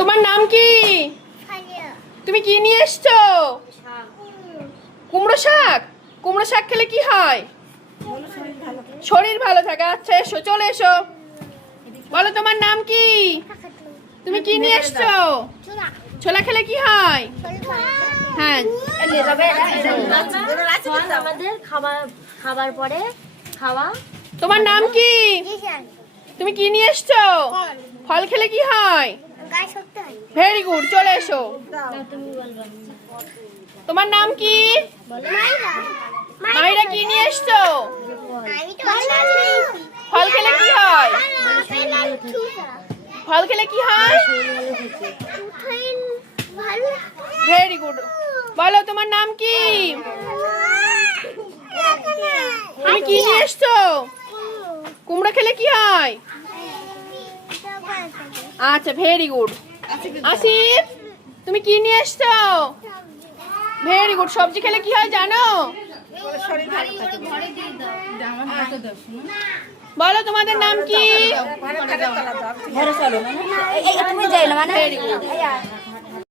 তোমার নাম কি? তুমি কি নিয়ে এসছো? কুমড়ো শাক। কুমড়ো শাক খেলে কি হয়? শরীর ভালো থাকে। আচ্ছা এসো, চলে এসো। বলো তোমার নাম কি? তুমি কি নিয়ে এসছো? ছোলা খেলে কি হয়? হ্যাঁ, আমাদের খাবার পরে খাওয়া। তোমার নাম কি? তুমি কি নিয়ে এসছো? ফল খেলে কি হয়? ভেরি গুড, চলে এসো। তোমার নাম কি? মাইরা, কি নিয়ে এসছো? ফল খেলে কি হয়? ফল খেলে কি হয়? Very good. বলো তোমার নাম কি? তুমি কি নিয়ে এসছো? কুমড়ো খেলে কি হয়? আচ্ছা, ভেরি গুড। আসিফ, তুমি কি নিয়ে এসছো? Very good. সবজি খেলে কি হয় জানো? বলো তোমাদের নাম কি? ঘরে চলো মানে